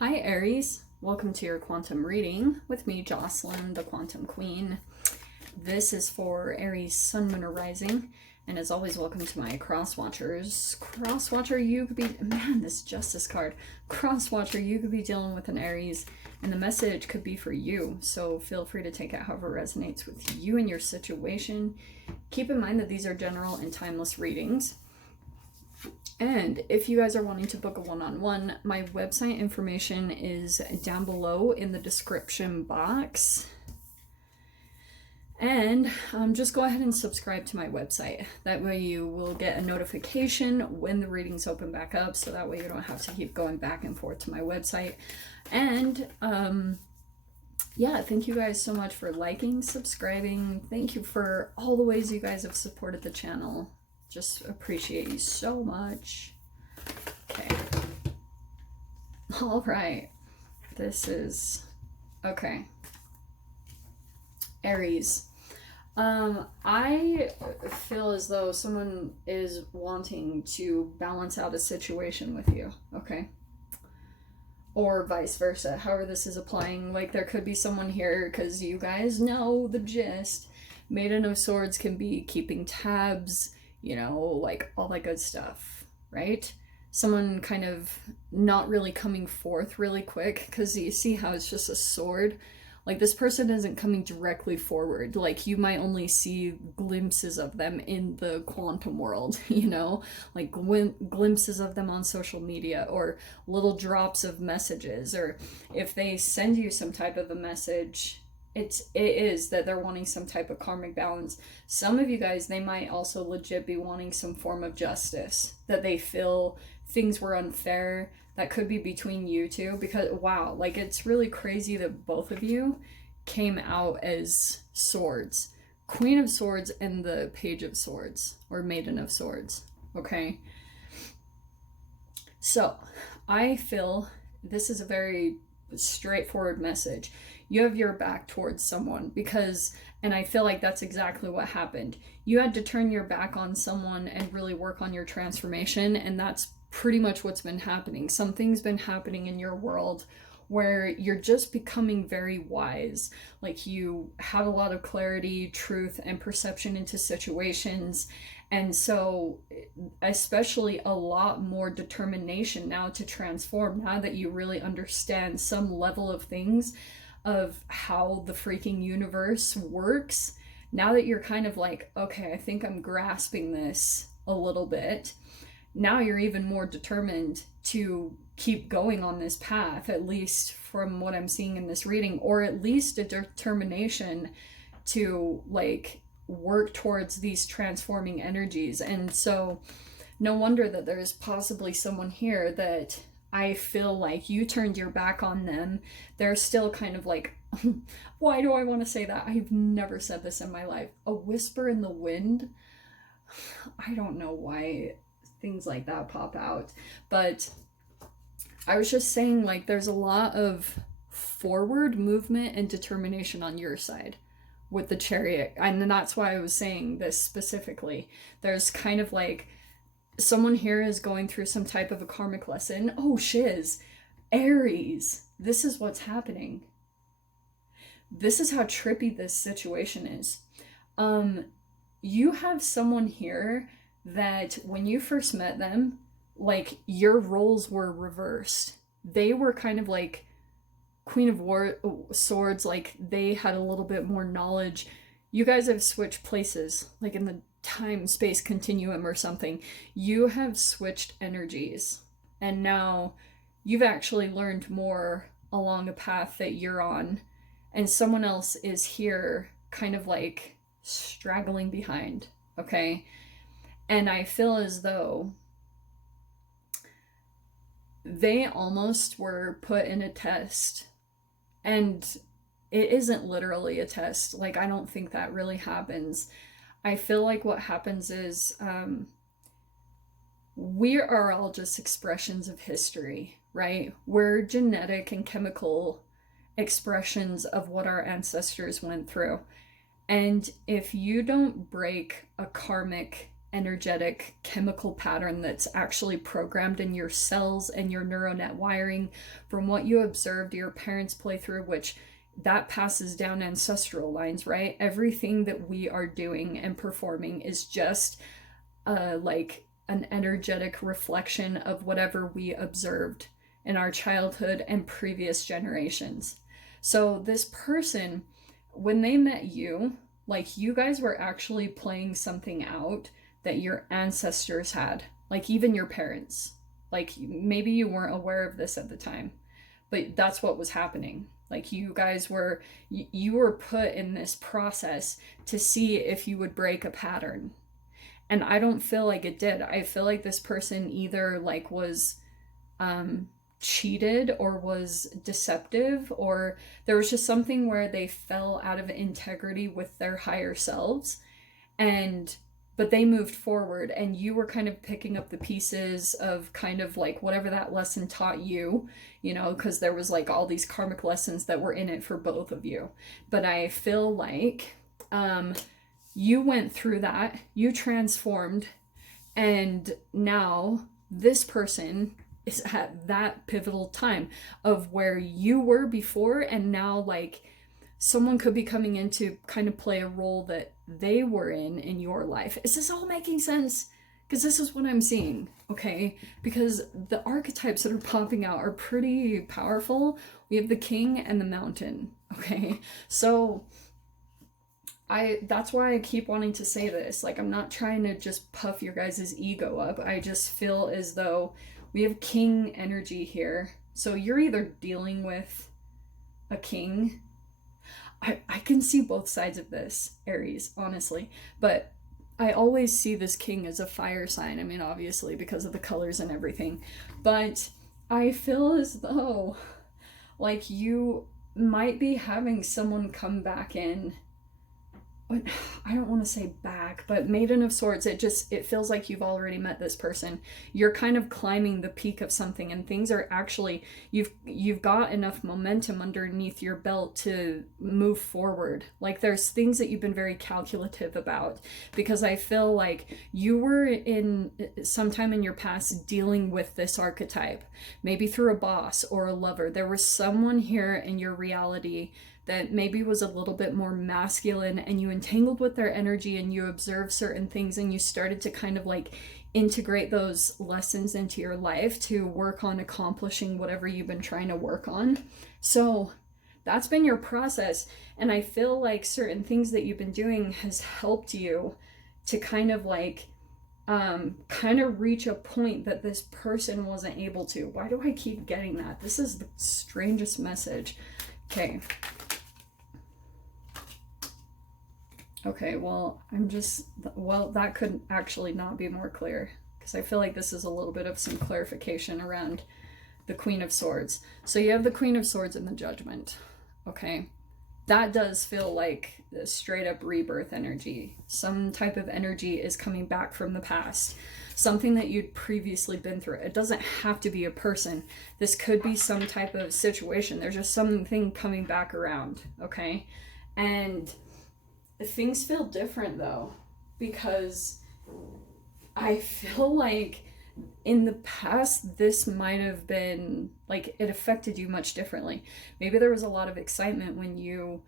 Hi Aries, welcome to your quantum reading with me, Jocelyn, the Quantum Queen. This is for Aries Sun, Moon, or Rising, and as always, welcome to my cross watchers. Cross watcher, you could be, man, this Justice card. Cross watcher, you could be dealing with an Aries, and the message could be for you, so feel free to take it however resonates with you and your situation. Keep in mind that these are general and timeless readings. And if you guys are wanting to book a one-on-one, my website information is down below in the description box. And just go ahead and subscribe to my website. That way you will get a notification when the readings open back up, so that way you don't have to keep going back and forth to my website. And yeah, thank you guys so much for liking, subscribing. Thank you for all the ways you guys have supported the channel. Just appreciate you so much. Okay. All right. This is okay. Aries. I feel as though someone is wanting to balance out a situation with you, okay? Or vice versa, however this is applying. Like, there could be someone here, because you guys know the gist. Maiden of Swords can be keeping tabs, you know, like all that good stuff, right? Someone kind of not really coming forth really quick, because you see how it's just a sword. Like, this person isn't coming directly forward. Like, you might only see glimpses of them in the quantum world, you know? Like, glimpses of them on social media, or little drops of messages, or if they send you some type of a message, it is that they're wanting some type of karmic balance. Some of you guys, they might also legit be wanting some form of justice, that they feel things were unfair. That could be between you two, because wow, like, it's really crazy that both of you came out as swords. Queen of Swords and the Page of Swords, or Maiden of Swords, okay? So, I feel this is a very straightforward message. You have your back towards someone, because, and I feel like that's exactly what happened. You had to turn your back on someone and really work on your transformation, and that's pretty much what's been happening. Something's been happening in your world where you're just becoming very wise. Like, you have a lot of clarity, truth, and perception into situations. And so, especially a lot more determination now to transform, now that you really understand some level of things of how the freaking universe works. Now that you're kind of like, okay, I think I'm grasping this a little bit. Now you're even more determined to keep going on this path, at least from what I'm seeing in this reading, or at least a determination to, like, work towards these transforming energies. And so no wonder that there's possibly someone here that I feel like you turned your back on them. They're still kind of like, why do I want to say that? I've never said this in my life. A whisper in the wind. I don't know why things like that pop out, but I was just saying, like, there's a lot of forward movement and determination on your side with the Chariot, and that's why I was saying this specifically. There's kind of like someone here is going through some type of a karmic lesson. Oh shiz, Aries, this is what's happening. This is how trippy this situation is. You have someone here that when you first met them, like, your roles were reversed. They were kind of like Queen of Swords, like, they had a little bit more knowledge. You guys have switched places, like in the time-space continuum or something. You have switched energies, and now you've actually learned more along a path that you're on, and someone else is here kind of like straggling behind, okay? And I feel as though they almost were put in a test. And it isn't literally a test. Like, I don't think that really happens. I feel like what happens is we are all just expressions of history, right? We're genetic and chemical expressions of what our ancestors went through. And if you don't break a karmic energetic chemical pattern that's actually programmed in your cells and your neural net wiring from what you observed your parents play through, which that passes down ancestral lines, right? Everything that we are doing and performing is just like an energetic reflection of whatever we observed in our childhood and previous generations. So this person, when they met you, like you guys were actually playing something out that your ancestors had, like even your parents. Like maybe you weren't aware of this at the time, but that's what was happening. Like you guys were, you were put in this process to see if you would break a pattern. And I don't feel like it did. I feel like this person either like was cheated or was deceptive, or there was just something where they fell out of integrity with their higher selves, and but they moved forward, and you were kind of picking up the pieces of kind of like whatever that lesson taught you, you know, because there was like all these karmic lessons that were in it for both of you. But I feel like you went through that, you transformed, and now this person is at that pivotal time of where you were before, and now like someone could be coming in to kind of play a role that they were in your life. Is this all making sense? Because this is what I'm seeing, okay? Because the archetypes that are popping out are pretty powerful. We have the king and the mountain, okay? So that's why I keep wanting to say this. Like, I'm not trying to just puff your guys' ego up. I just feel as though we have king energy here. So you're either dealing with a king. I can see both sides of this, Aries, honestly. But I always see this king as a fire sign. I mean, obviously, because of the colors and everything. But I feel as though, like, you might be having someone come back in. I don't want to say back, but Maiden of Swords, it feels like you've already met this person. You're kind of climbing the peak of something, and things are actually, you've got enough momentum underneath your belt to move forward. Like there's things that you've been very calculative about, because I feel like you were in sometime in your past dealing with this archetype, maybe through a boss or a lover. There was someone here in your reality that maybe was a little bit more masculine, and you entangled with their energy and you observed certain things, and you started to kind of like integrate those lessons into your life to work on accomplishing whatever you've been trying to work on. So that's been your process, and I feel like certain things that you've been doing has helped you to kind of like kind of reach a point that this person wasn't able to. Why do I keep getting that? This is the strangest message. Okay, well, that could actually not be more clear, because I feel like this is a little bit of some clarification around the Queen of Swords. So you have the Queen of Swords and the Judgment, okay? That does feel like a straight up rebirth energy. Some type of energy is coming back from the past. Something that you'd previously been through. It doesn't have to be a person. This could be some type of situation. There's just something coming back around, okay? And things feel different though, because I feel like in the past this might have been like it affected you much differently. Maybe there was a lot of excitement when you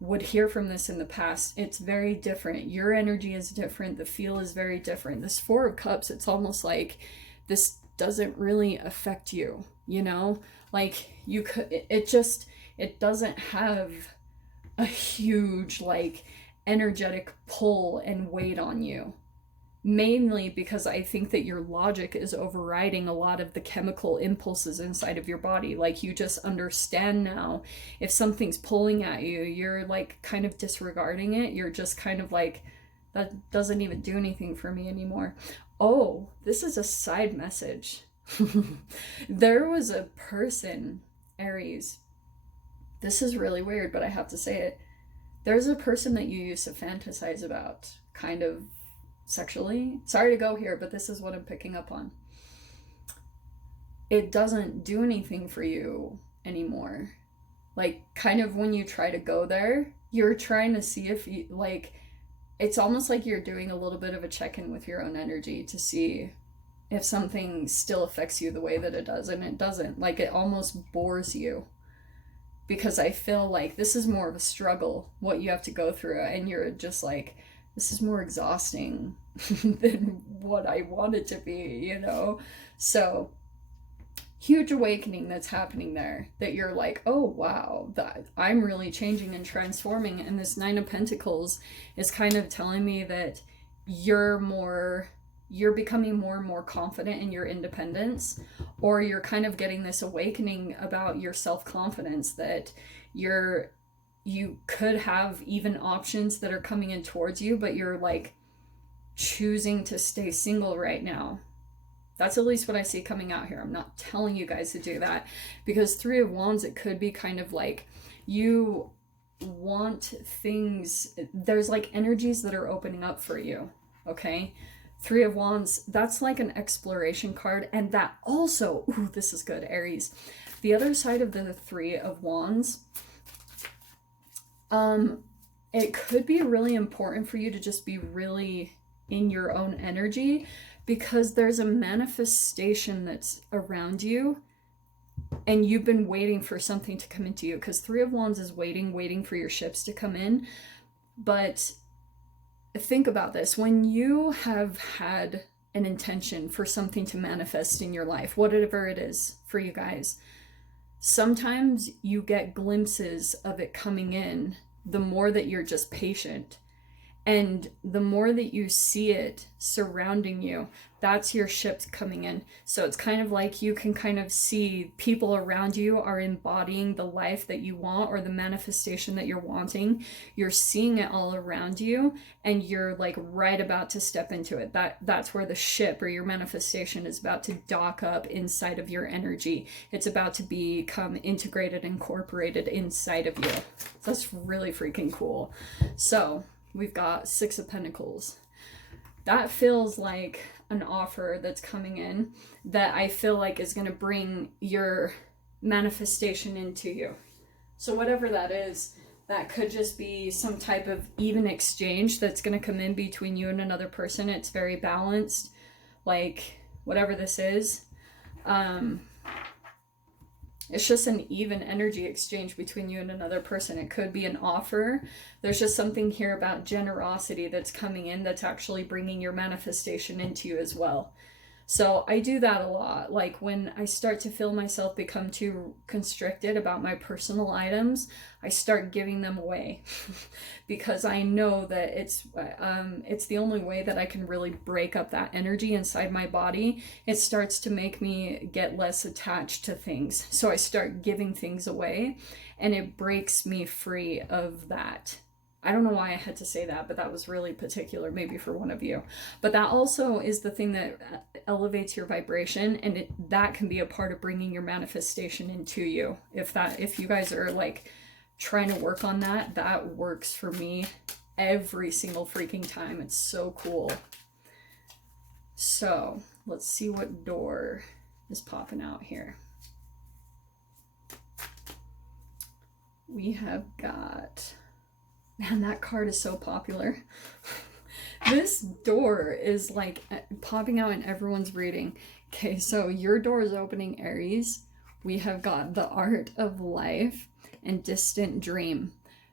would hear from this in the past. It's very different. Your energy is different. The feel is very different. This Four of Cups, it's almost like this doesn't really affect you, you know? Like you could, it doesn't have a huge like energetic pull and weight on you, mainly because I think that your logic is overriding a lot of the chemical impulses inside of your body. Like you just understand now, if something's pulling at you, you're like kind of disregarding it. You're just kind of like, that doesn't even do anything for me anymore. Oh, this is a side message. There was a person, Aries, this is really weird, but I have to say it. There's a person that you used to fantasize about, kind of sexually. Sorry to go here, but this is what I'm picking up on. It doesn't do anything for you anymore. Like, kind of when you try to go there, you're trying to see if you, like, it's almost like you're doing a little bit of a check-in with your own energy to see if something still affects you the way that it does, and it doesn't. Like, it almost bores you, because I feel like this is more of a struggle, what you have to go through, and you're just like, this is more exhausting than what I want it to be, you know? So, huge awakening that's happening there, that you're like, oh wow, that I'm really changing and transforming. And this Nine of Pentacles is kind of telling me that you're becoming more and more confident in your independence, or you're kind of getting this awakening about your self-confidence, that you could have even options that are coming in towards you, but you're like choosing to stay single right now. That's at least what I see coming out here. I'm not telling you guys to do that, because Three of Wands, it could be kind of like you want things, there's like energies that are opening up for you, okay? Three of Wands, that's like an exploration card, and that also, ooh, this is good, Aries. The other side of the Three of Wands, it could be really important for you to just be really in your own energy, because there's a manifestation that's around you, and you've been waiting for something to come into you, because Three of Wands is waiting for your ships to come in. But think about this. When you have had an intention for something to manifest in your life, whatever it is for you guys, sometimes you get glimpses of it coming in the more that you're just patient. And the more that you see it surrounding you, that's your ships coming in. So it's kind of like you can kind of see people around you are embodying the life that you want, or the manifestation that you're wanting. You're seeing it all around you, and you're like right about to step into it. That's where the ship or your manifestation is about to dock up inside of your energy. It's about to become integrated, incorporated inside of you. That's really freaking cool. So we've got Six of Pentacles. That feels like an offer that's coming in that I feel like is going to bring your manifestation into you. So whatever that is, that could just be some type of even exchange that's going to come in between you and another person. It's very balanced, like whatever this is. It's just an even energy exchange between you and another person. It could be an offer. There's just something here about generosity that's coming in that's actually bringing your manifestation into you as well. So I do that a lot. Like when I start to feel myself become too constricted about my personal items, I start giving them away because I know that it's the only way that I can really break up that energy inside my body. It starts to make me get less attached to things. So I start giving things away, and it breaks me free of that. I don't know why I had to say that, but that was really particular, maybe for one of you. But that also is the thing that elevates your vibration, and that can be a part of bringing your manifestation into you. If you guys are like trying to work on that, that works for me every single freaking time. It's so cool. So let's see what door is popping out here. We have got... Man, that card is so popular. This door is like popping out in everyone's reading. Okay, so your door is opening, Aries. We have got the Art of Life and Distant Dream.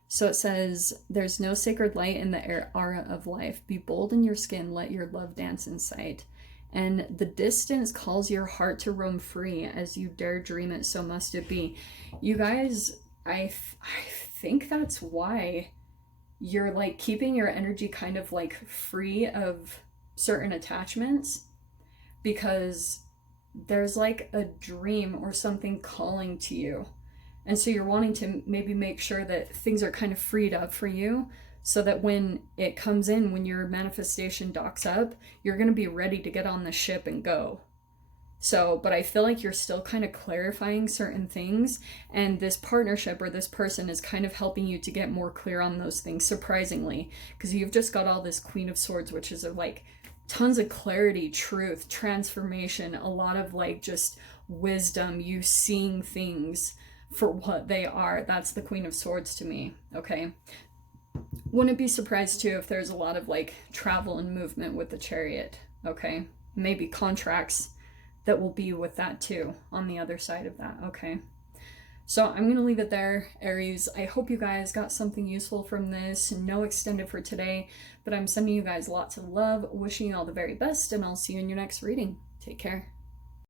So it says, there's no sacred light in the aura of life. Be bold in your skin, let your love dance in sight. And the distance calls your heart to roam free. As you dare dream it, so must it be. You guys, I think that's why you're like keeping your energy kind of like free of certain attachments, because there's like a dream or something calling to you, and so you're wanting to maybe make sure that things are kind of freed up for you, so that when it comes in, when your manifestation docks up, you're going to be ready to get on the ship and go. So, but I feel like you're still kind of clarifying certain things, and this partnership or this person is kind of helping you to get more clear on those things, surprisingly, because you've just got all this Queen of Swords, which is like tons of clarity, truth, transformation, a lot of like just wisdom, you seeing things for what they are. That's the Queen of Swords to me, okay? Wouldn't be surprised too if there's a lot of like travel and movement with the Chariot, okay? Maybe contracts that will be with that too on the other side of that, okay? So I'm going to leave it there, Aries. I hope you guys got something useful from this. No extended for today, but I'm sending you guys lots of love, wishing you all the very best, and I'll see you in your next reading. Take care.